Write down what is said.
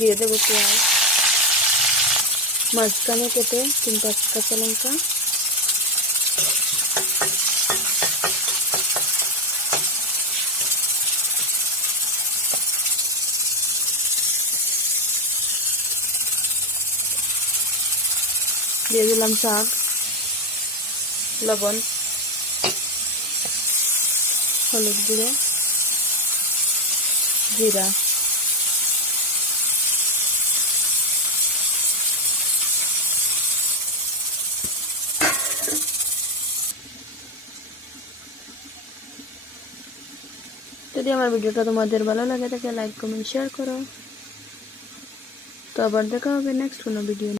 দিয়ে দেবো পেঁয়াজ, মাঝখানে কেটে 3-5 কাঁচা লঙ্কা, দিয়ে দিলাম শাক, লবণ, হলুদ গুঁড়ো, জিরা, যদি আমার ভিডিওটা তোমাদের ভালো লাগে তাহলে লাইক কমেন্ট শেয়ার করো। তো আবার দেখা হবে নেক্সট কোনো ভিডিও।